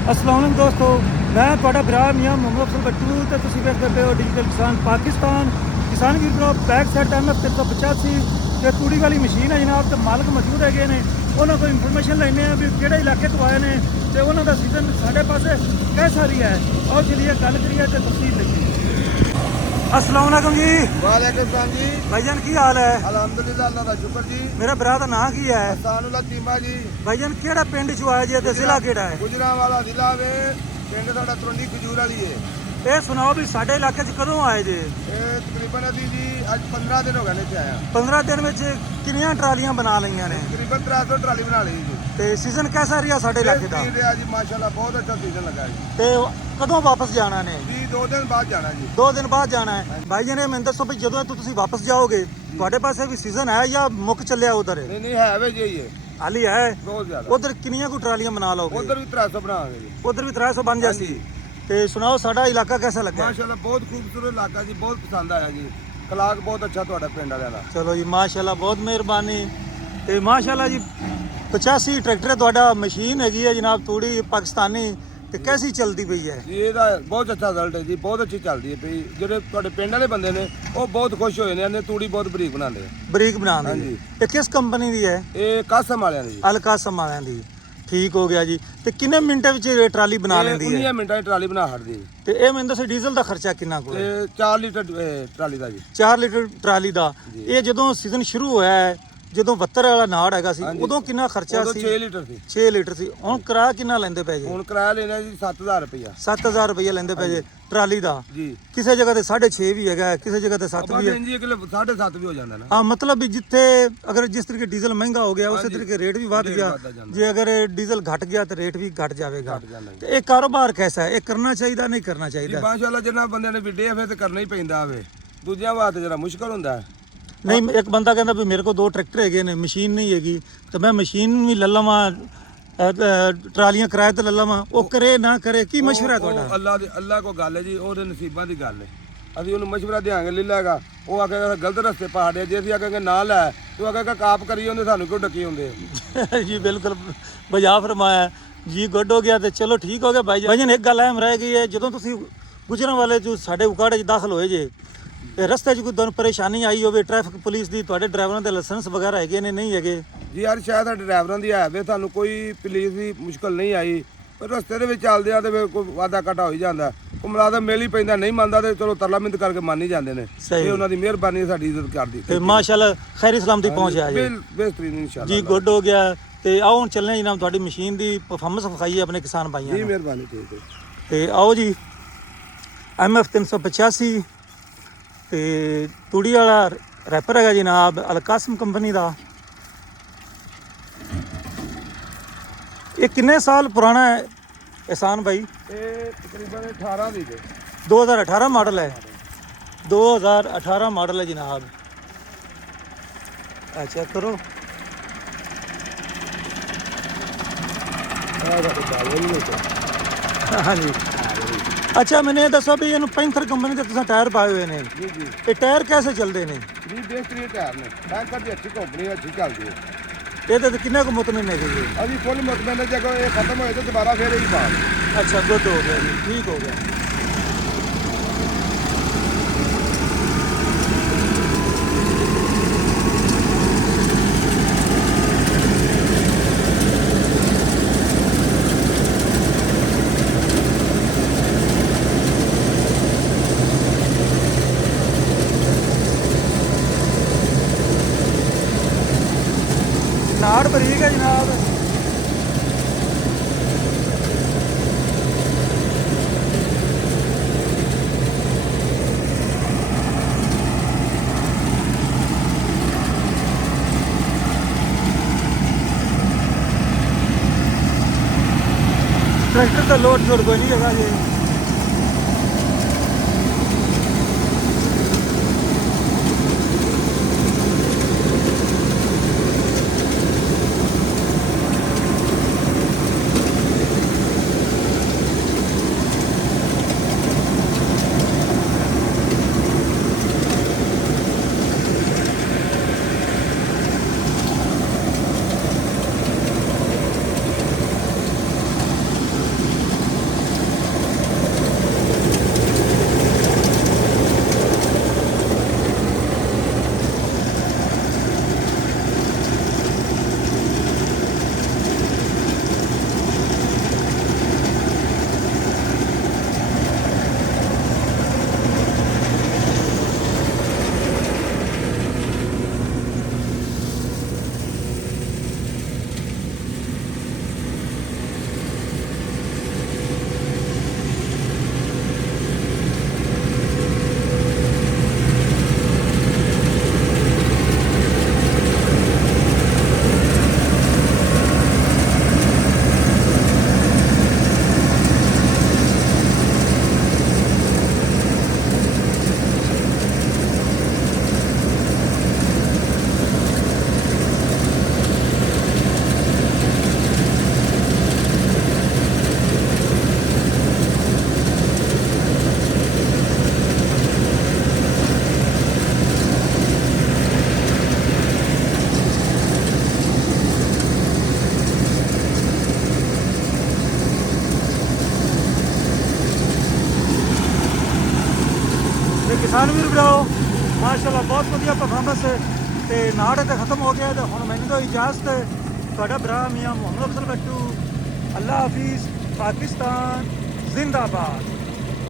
अस्सलाम वालेकुम दोस्तों, मैं ਤੁਹਾਡਾ ਭਰਾ ਮੀਆਂ ਮੁਹੰਮਦ ਅਫਜ਼ਲ ਬੱਟੂ ਤੇ ਤੁਸੀਂ ਵੇਖਦੇ ਪਏ ਹੋ ਡਿਜੀਟਲ ਕਿਸਾਨ ਪਾਕਿਸਤਾਨ। ਕਿਸਾਨ ਵੀਰ ਭਰਾ ਬੈਕ ਸਾਈਡ MF385 ਤੇ ਤੂੜੀ ਵਾਲੀ ਮਸ਼ੀਨ ਹੈ ਜਨਾਬ, ਤੇ ਮਾਲਕ ਮੌਜੂਦ ਹੈਗੇ ਨੇ। ਉਹਨਾਂ ਕੋਲ ਇਨਫੋਰਮੇਸ਼ਨ ਲੈਣੇ ਆ ਵੀ ਕਿਹੜੇ ਇਲਾਕੇ ਤੋਂ ਆਏ ਨੇ ਤੇ ਉਹਨਾਂ ਦਾ ਸੀਜ਼ਨ ਸਾਡੇ ਪਾਸੇ कैसा रहा है। और चलिए गल करिए तो तफसील लगी। अस्सलाम वालेकुम जी। वालेकुम सलाम जी। भाईजान की हाल है? अलहमदुलिल्लाह, अल्लाह का शुक्र जी। मेरा भरा का नाम की है? हसानुल्लाह चीमा जी। भाईजान केड़ा पिंड चो आया जी ते जिला केड़ा है? गुजरांवाला जिला वे, पिंड साडा तुरंडी खजूर वाली है। ये सुनाओ भी साडे इलाके च कदों आए जे? तकरीबन अभी जी आज 15 दिन हो गए ने आया। 15 दिन में कितनियां ट्रालियां बना लईयां ने? तकरीबन 300 ट्राली बना ली जी। ते सीजन कैसा रहा साडे इलाके दा? जी माशाल्लाह बहुत अच्छा सीजन लगा जी। ते कदों वापस जाना ने? जी 2 दिन बाद जाना जी। 2 दिन बाद जाना है। भाई जी ने मैं दसो भी जदों तुसीं वापस जाओगे ਤੁਹਾਡੇ ਪਾਸੇ ਵੀ ਸੀਜ਼ਨ ਹੈ ਜਾਂ ਮੁੱਕ ਚੱਲਿਆ ਉਧਰ? नहीं है वे जी ये ਹਾਲੀ ਹੈ बहुत ज्यादा। ਉਧਰ ਕਿੰਨੀਆਂ ਕੁ ਟਰਾਲੀਆਂ ਬਣਾ ਲਓਗੇ? उधर भी 300 बनाएंगे जी। ਉਧਰ ਵੀ 300 ਬਣ ਜਾਸੀ। ਤੇ ਸੁਣਾਓ ਸਾਡਾ ਇਲਾਕਾ कैसा ਲੱਗਾ? माशाल्लाह बहुत खूबसूरत इलाका जी, बहुत पसंद आया जी। कलाक बहुत अच्छा ਤੁਹਾਡਾ ਪਿੰਡ ਵਾਲਿਆਂ ਦਾ। ਚਲੋ ਜੀ ਮਾਸ਼ਾਅੱਲਾ, ਬਹੁਤ ਮਿਹਰਬਾਨੀ। ਤੇ ਮਾਸ਼ਾਅੱਲਾ ਜੀ 85 ਟਰੈਕਟਰ ਤੁਹਾਡਾ ਮਸ਼ੀਨ ਹੈਗੀ ਹੈ ਜਨਾਬ ਤੂੜੀ ਪਾਕਿਸਤਾਨੀ, ਤੇ ਕੈਸੀ ਚੱਲਦੀ ਪਈ ਹੈ? ਜੀ ਇਹਦਾ ਬਹੁਤ ਅੱਛਾ ਰਿਜ਼ਲਟ ਹੈ ਜੀ, ਬਹੁਤ ਅੱਛੀ ਚੱਲਦੀ ਹੈ ਪਈ। ਜਿਹੜੇ ਤੁਹਾਡੇ ਪਿੰਡ ਵਾਲੇ ਬੰਦੇ ਨੇ ਉਹ ਬਹੁਤ ਖੁਸ਼ ਹੋਏ ਨੇ, ਇਹਨੇ ਤੂੜੀ ਬਹੁਤ ਬਰੀਕ ਬਣਾਉਂਦੇ ਆ। ਬਰੀਕ ਬਣਾਉਂਦੇ ਹਾਂਜੀ। ਇਹ ਕਿਸ ਕੰਪਨੀ ਦੀ ਹੈ? ਇਹ ਕਾਸਮ ਵਾਲਿਆਂ ਦੀ ਜੀ। ਅਲਕਾਸਮ ਵਾਲਿਆਂ ਦੀ। ਠੀਕ ਹੋ ਗਿਆ ਜੀ। ਤੇ ਕਿੰਨੇ ਮਿੰਟਾਂ ਵਿੱਚ ਇਹ ਟਰਾਲੀ ਬਣਾ ਲੈਂਦੀ ਹੈ? 19 ਮਿੰਟਾਂ ਦੀ ਟਰਾਲੀ ਬਣਾ ਹਟਦੀ ਹੈ। ਤੇ ਇਹ ਮੈਨੂੰ ਦੱਸੋ ਡੀਜ਼ਲ ਦਾ ਖਰਚਾ ਕਿੰਨਾ ਕੁ ਹੈ? ਤੇ 4 ਲੀਟਰ ਟਰਾਲੀ ਦਾ ਜੀ। 4 ਲੀਟਰ ਟਰਾਲੀ ਦਾ। ਇਹ ਜਦੋਂ ਸੀਜ਼ਨ ਸ਼ੁਰੂ ਹੋਇਆ ਹੈ, ਜਦੋਂ 72 ਵਾਲਾ ਨਾੜ ਹੈਗਾ ਸੀ, ਉਦੋਂ ਕਿੰਨਾ ਖਰਚਾ ਉਦੋਂ ਸੀ? 6 ਲੀਟਰ ਸੀ। 6 ਲੀਟਰ ਸੀ। ਹੁਣ ਕਿਰਾਇਆ ਕਿੰਨਾ ਲੈਂਦੇ ਪਏ ਜੀ? ਹੁਣ ਕਿਰਾਇਆ ਲੈਣਾ ਜੀ 7000 ਰੁਪਇਆ। 7000 ਰੁਪਏ ਲੈਂਦੇ ਪਏ ਜੀ ਟਰਾਲੀ ਦਾ। ਜੀ ਕਿਸੇ ਜਗ੍ਹਾ ਤੇ 6.5 ਵੀ ਹੈਗਾ, ਕਿਸੇ ਜਗ੍ਹਾ ਤੇ 7 ਵੀ ਹੈ। ਜੀ ਕਿਲੇ 7.5 ਵੀ ਹੋ ਜਾਂਦਾ ਨਾ। ਹਾਂ, ਮਤਲਬ ਵੀ ਜਿੱਥੇ ਅਗਰ ਜਿਸ ਤਰੀਕੇ ਡੀਜ਼ਲ ਮਹਿੰਗਾ ਹੋ ਗਿਆ ਉਸੇ ਤਰੀਕੇ ਰੇਟ ਵੀ ਵੱਧ ਗਿਆ। ਜੇ ਅਗਰ ਡੀਜ਼ਲ ਘਟ ਗਿਆ ਤਾਂ ਰੇਟ ਵੀ ਘਟ ਜਾਵੇਗਾ। ਤੇ ਇਹ ਕਾਰੋਬਾਰ कैसा है? ਇਹ ਕਰਨਾ ਚਾਹੀਦਾ ਨਹੀਂ ਕਰਨਾ ਚਾਹੀਦਾ? ਮਾਸ਼ਾਅੱਲਾ ਜਿੰਨਾ ਬੰਦਿਆਂ ਨੇ ਵਿੱਡੇ ਆ ਫਿਰ ਤੇ ਕਰਨਾ ਹੀ ਪੈਂਦਾ ਵੇ। ਦੂਜਿਆਂ ਵਾਸਤੇ ਜਰਾ ਮੁਸ਼ਕਲ ਹੁੰਦਾ ਹੈ। ਨਹੀਂ, ਇੱਕ ਬੰਦਾ ਕਹਿੰਦਾ ਵੀ ਮੇਰੇ ਕੋਲ 2 ਟਰੈਕਟਰ ਹੈਗੇ ਨੇ, ਮਸ਼ੀਨ ਨਹੀਂ ਹੈਗੀ, ਤੇ ਮੈਂ ਮਸ਼ੀਨ ਵੀ ਲੈ ਲਵਾਂ, ਟਰਾਲੀਆਂ ਕਿਰਾਏ ਤੇ ਲੈ ਲਵਾਂ। ਉਹ ਕਰੇ ਨਾ ਕਰੇ, ਕੀ ਮਸ਼ਵਰਾ ਹੈ ਤੁਹਾਡਾ? ਅੱਲਾ ਕੋ ਗੱਲ ਹੈ ਜੀ, ਉਹਦੇ ਨਸੀਬਾਂ ਦੀ ਗੱਲ ਹੈ। ਅਸੀਂ ਉਹਨੂੰ ਮਸ਼ਵਰਾ ਦਿਆਂਗੇ, ਲੈ ਲੈਗਾ। ਉਹ ਆਖੇਗਾ ਗਲਤ ਰਸਤੇ ਪਹਾੜਿਆ, ਜੇ ਅਸੀਂ ਆਖਾਂਗੇ ਨਾ ਲੈ, ਤੂੰ ਆਖੇਗਾ ਕਾਪ ਕਰੀ ਹੁੰਦੇ, ਸਾਨੂੰ ਕਿਉਂ ਡੱਕੀ ਹੁੰਦੇ? ਜੀ ਬਿਲਕੁਲ ਬਜਾ ਫਰਮਾਇਆ ਜੀ। ਗੁੱਡ ਹੋ ਗਿਆ ਤੇ ਚਲੋ ਠੀਕ ਹੋ ਗਿਆ ਭਾਈ ਜਾਨ। ਇੱਕ ਗੱਲ ਐਮ ਰਹਿ ਗਈ ਹੈ, ਜਦੋਂ ਤੁਸੀਂ ਗੁਜਰਨ ਵਾਲੇ ਜੋ ਸਾਡੇ ਉਕਾੜੇ 'ਚ ਦਾਖਲ ਹੋਏ ਜੇ, ਤੇ ਰਸਤੇ 'ਚ ਕੋਈ ਤੁਹਾਨੂੰ ਪਰੇਸ਼ਾਨੀ ਆਈ ਹੋਵੇ ਟ੍ਰੈਫਿਕ ਪੁਲਿਸ ਦੀ, ਤੁਹਾਡੇ ਡਰਾਈਵਰਾਂ ਦੇ ਲਾਇਸੈਂਸ ਵਗੈਰਾ ਹੈਗੇ ਨੇ ਨਹੀਂ ਹੈਗੇ? ਜੀ ਯਾਰ ਸ਼ਾਇਦ ਸਾਡੇ ਡਰਾਈਵਰਾਂ ਦੀ ਹੈ ਵੇ, ਸਾਨੂੰ ਕੋਈ ਪੁਲਿਸ ਦੀ ਮੁਸ਼ਕਲ ਨਹੀਂ ਆਈ। ਪਰ ਰਸਤੇ ਦੇ ਵਿੱਚ ਚੱਲਦੇ ਆ ਤੇ ਫਿਰ ਕੋਈ ਵਾਧਾ ਘਾਟਾ ਹੋ ਹੀ ਜਾਂਦਾ। ਕੋਈ ਮੁਲਾਜ਼ਮ ਮਿਲ ਹੀ ਪੈਂਦਾ, ਨਹੀਂ ਮੰਨਦਾ ਤੇ ਚਲੋ ਤਰਲਾ ਮਿੰਤ ਕਰਕੇ ਮੰਨ ਹੀ ਜਾਂਦੇ ਨੇ। ਇਹ ਉਹਨਾਂ ਦੀ ਮਿਹਰਬਾਨੀ, ਸਾਡੀ ਇੱਜ਼ਤ ਕਰਦੀ। ਤੇ ਮਾਸ਼ਾਅੱਲਾ ਖੈਰੀ ਸਲਾਮਤੀ ਪਹੁੰਚਿਆ ਜੀ। ਬਿਹਤਰੀਨ ਇਨਸ਼ਾਅੱਲਾ ਜੀ ਗੁੱਡ ਹੋ ਗਿਆ। ਤੇ ਆਓ ਹੁਣ ਚੱਲਣੇ ਜੀ, ਨਾਮ ਤੁਹਾਡੀ ਮਸ਼ੀਨ ਦੀ ਪਰਫਾਰਮੈਂਸ ਵਿਖਾਈਏ ਆਪਣੇ ਕਿਸਾਨ ਭਾਈਆਂ ਜੀ। ਨੂੰ। ਮਿਹਰਬਾਨੀ, ਠੀਕ ਹੈ। ਤੇ ਆਓ ਜੀ, MF 385 ਤੇ ਤੂੜੀ ਵਾਲਾ ਰੈਪਰ ਹੈਗਾ ਜਨਾਬ ਅਲਕਾਸਮ ਕੰਪਨੀ ਦਾ। ਇਹ ਕਿੰਨੇ ਸਾਲ ਪੁਰਾਣਾ ਹੈ ਇਹਸਾਨ ਭਾਈ? ਇਹ ਤਕਰੀਬਨ 18 ਦੀ ਹੈ। 2018 ਮਾਡਲ ਹੈ। 2018 ਮਾਡਲ ਹੈ ਜਨਾਬ। ਚੈੱਕ ਕਰੋ। ਹਾਂਜੀ। ਅੱਛਾ, ਮੈਨੂੰ ਇਹ ਦੱਸੋ ਵੀ ਇਹਨੂੰ ਪੈਂਥਰ ਕੰਪਨੀ ਦੇ ਤੁਸੀਂ ਟਾਇਰ ਪਾਏ ਹੋਏ ਨੇ? ਜੀ ਜੀ ਇਹ ਟਾਇਰ ਕੈਸੇ ਚੱਲਦੇ ਨੇ? ਜੀ ਬਿਹਤਰੀਨ ਟਾਇਰ ਨੇ। ਟੈਂਕਰ ਦੀ ਅੱਛੀ ਕੰਪਨੀ ਹੈ, ਅੱਛੀ ਚੱਲਦੀ ਹੈ। ਇਹਦੇ ਤੇ ਕਿੰਨੇ ਕੁ ਮੁਤਮਿਨ ਹੈਗੇ ਜੀ? ਅਸੀਂ ਫੁੱਲ ਮੁਤਮਿਨ, ਜੇ ਇਹ ਖਤਮ ਹੋਏ ਤਾਂ ਦੁਬਾਰਾ ਫੇਰ ਇਹੀ ਪਾ। ਅੱਛਾ, ਗੁੱਡ ਹੋ ਗਿਆ ਜੀ, ਠੀਕ ਹੋ ਗਿਆ। ਨਾੜ ਬਰੀਕ ਹੈ ਜਨਾਬ। ट्रैक्टर का लोड शोड कोई नहीं है जी। ਕਿਸਾਨ ਵੀਰ ਭਰਾਓ ਮਾਸ਼ਾਅੱਲਾ ਬਹੁਤ ਵਧੀਆ ਪਰਫਾਰਮੈਂਸ ਤੇ ਨਾੜ ਤੇ ਖਤਮ ਹੋ ਗਿਆ ਤੇ ਹੁਣ ਮੈਨੂੰ ਤਾਂ ਇਜਾਜ਼ਤ ਹੈ। ਤੁਹਾਡਾ ਭਰਾ ਮੀਆਂ ਮੁਹੰਮਦ ਅਫਜ਼ਲ ਬੱਟੂ। ਅੱਲਾ ਹਾਫਿਜ਼। ਪਾਕਿਸਤਾਨ ਜ਼ਿੰਦਾਬਾਦ।